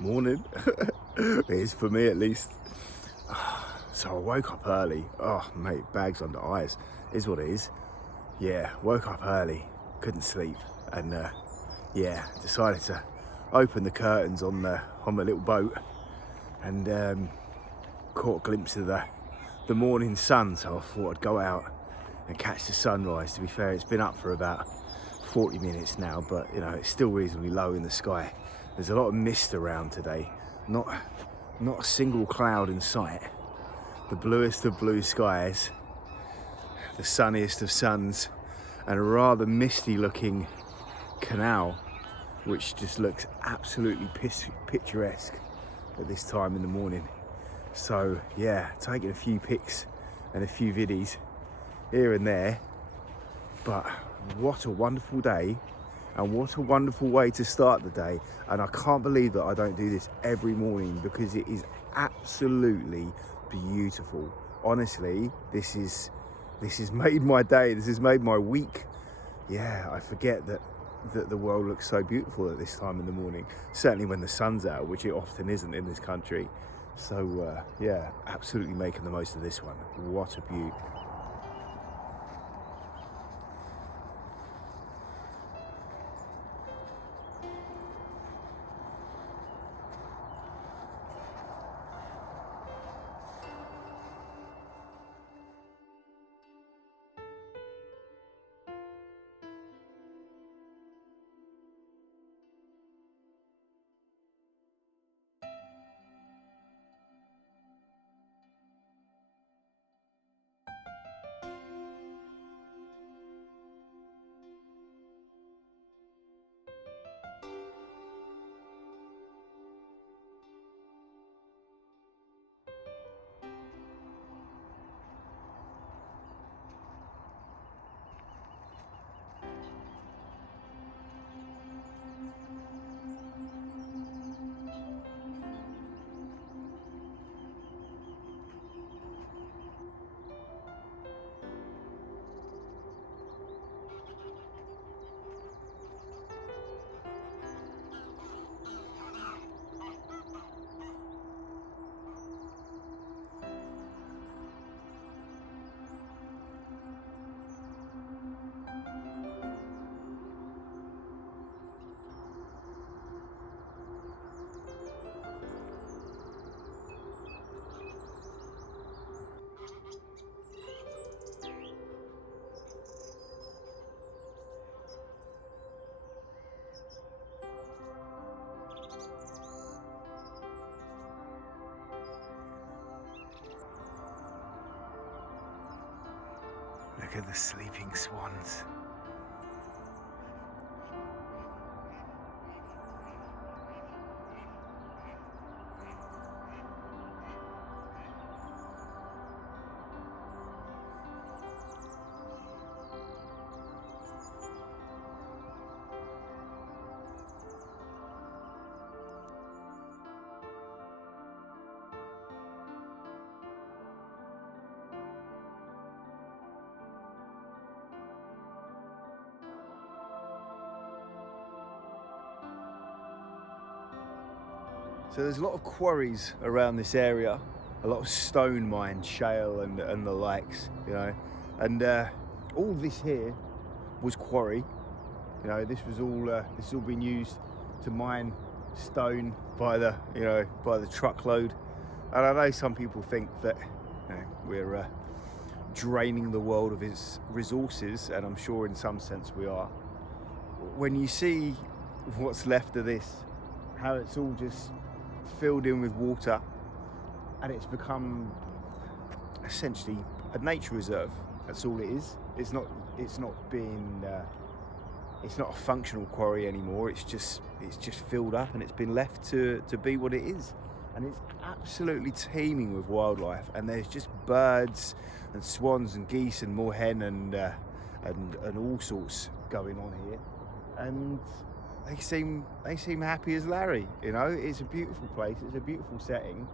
Morning. It is for me at least. So I woke up early. Oh mate, bags under eyes is what it is. Yeah, woke up early, couldn't sleep, and decided to open the curtains on my little boat and caught a glimpse of the morning sun. So I thought I'd go out and catch the sunrise. To be fair, it's been up for about 40 minutes now, but you know, it's still reasonably low in the sky. There's a lot of mist around today, not a single cloud in sight. The bluest of blue skies, the sunniest of suns, and a rather misty looking canal, which just looks absolutely picturesque at this time in the morning. So yeah, taking a few pics and a few viddies here and there, but what a wonderful day, and what a wonderful way to start the day. And I can't believe that I don't do this every morning, because it is absolutely beautiful. Honestly, this has made my day, this has made my week. Yeah, I forget that the world looks so beautiful at this time in the morning, certainly when the sun's out, which it often isn't in this country. So yeah, absolutely making the most of this one. What a beaut. Look at the sleeping swans. So there's a lot of quarries around this area, a lot of stone mines, shale and the likes, you know, and all this here was quarry. You know, this has all been used to mine stone by the truckload. And I know some people think that, you know, we're draining the world of its resources, and I'm sure in some sense we are. When you see what's left of this, how it's all just filled in with water, and it's become essentially a nature reserve. That's all it is. It's not a functional quarry anymore. It's just filled up, and it's been left to be what it is. And it's absolutely teeming with wildlife, and there's just birds and swans and geese and moorhen and all sorts going on here. And they seem happy as Larry. You know, it's a beautiful place. It's a beautiful setting.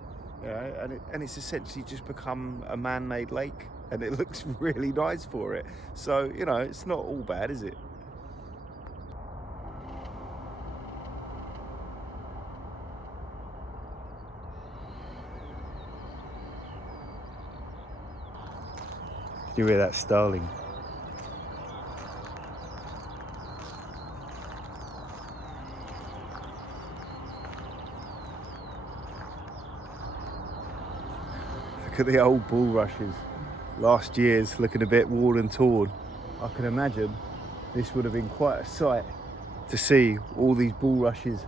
You know, and it's essentially just become a man-made lake, and it looks really nice for it. So you know, it's not all bad, is it? You hear that starling? Look at the old bulrushes. Last year's looking a bit worn and torn. I can imagine this would have been quite a sight to see all these bulrushes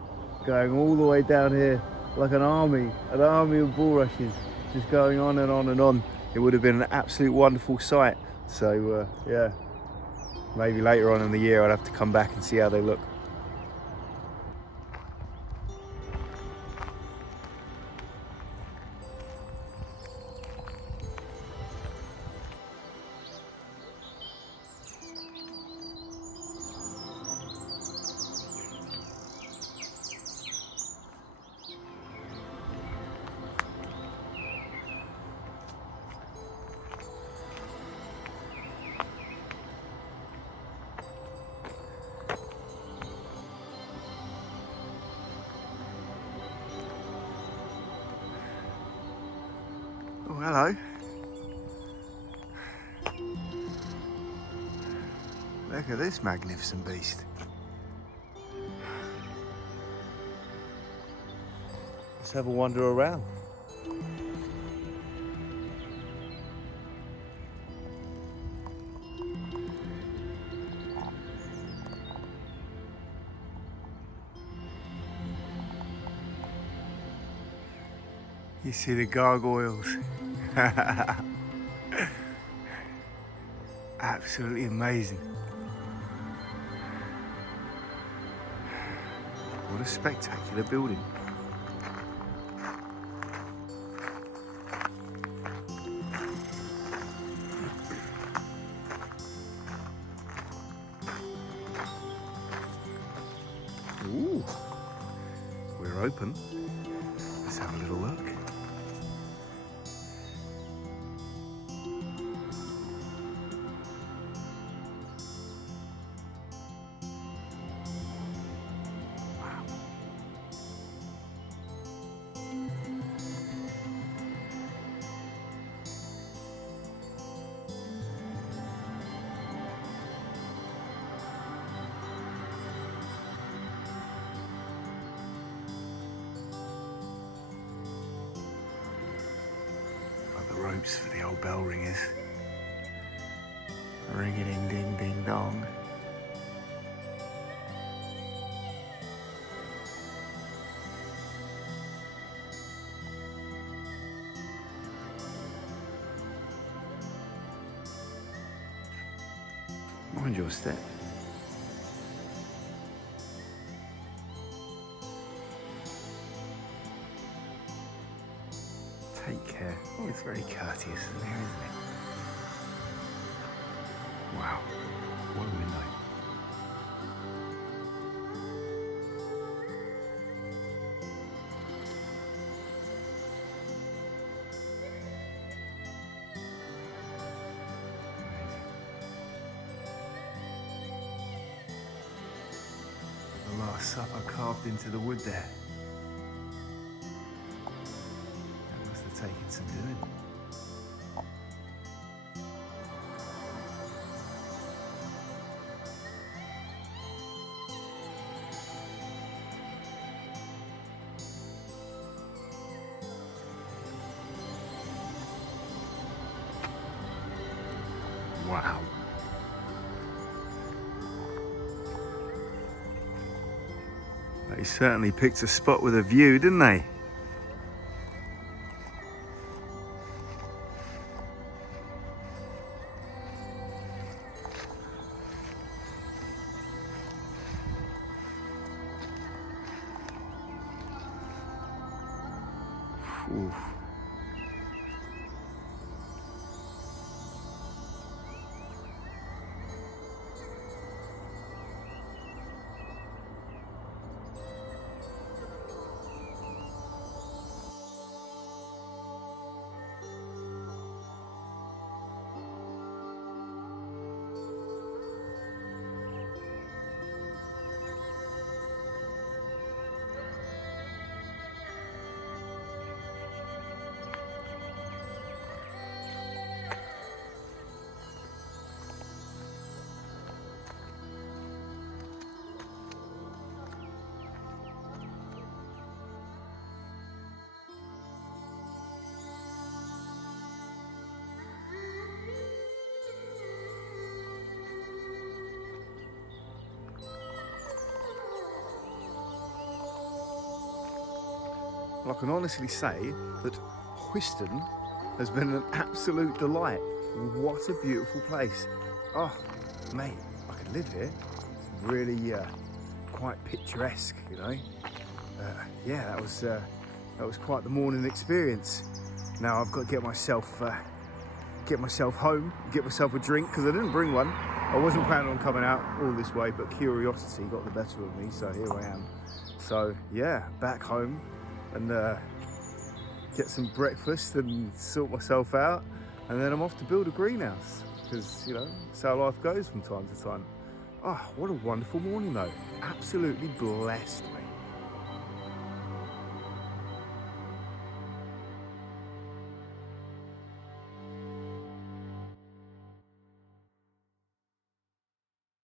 going all the way down here like an army of bulrushes just going on and on and on. It would have been an absolute wonderful sight. So yeah, maybe later on in the year I'd have to come back and see how they look. Oh, hello. Look at this magnificent beast. Let's have a wander around. You see the gargoyles. Absolutely amazing. What a spectacular building. Ooh, we're open. Let's have a little look. Ropes for the old bell ringers. Ring-a-ding ding ding dong. Mind your step. Take care. Oh, it's very courteous in there, isn't it? Wow, what a window. The Last Supper carved into the wood there. That must have taken some doing. Wow. They certainly picked a spot with a view, didn't they? Oof. And I can honestly say that Whiston has been an absolute delight. What a beautiful place. Oh, mate, I could live here. It's really quite picturesque, you know. Yeah, that was quite the morning experience. Now I've got to get myself home, get myself a drink, because I didn't bring one. I wasn't planning on coming out all this way, but curiosity got the better of me, so here I am. So yeah, back home and get some breakfast and sort myself out, and then I'm off to build a greenhouse, because you know, that's how life goes from time to time. Oh, what a wonderful morning though. Absolutely blessed, man.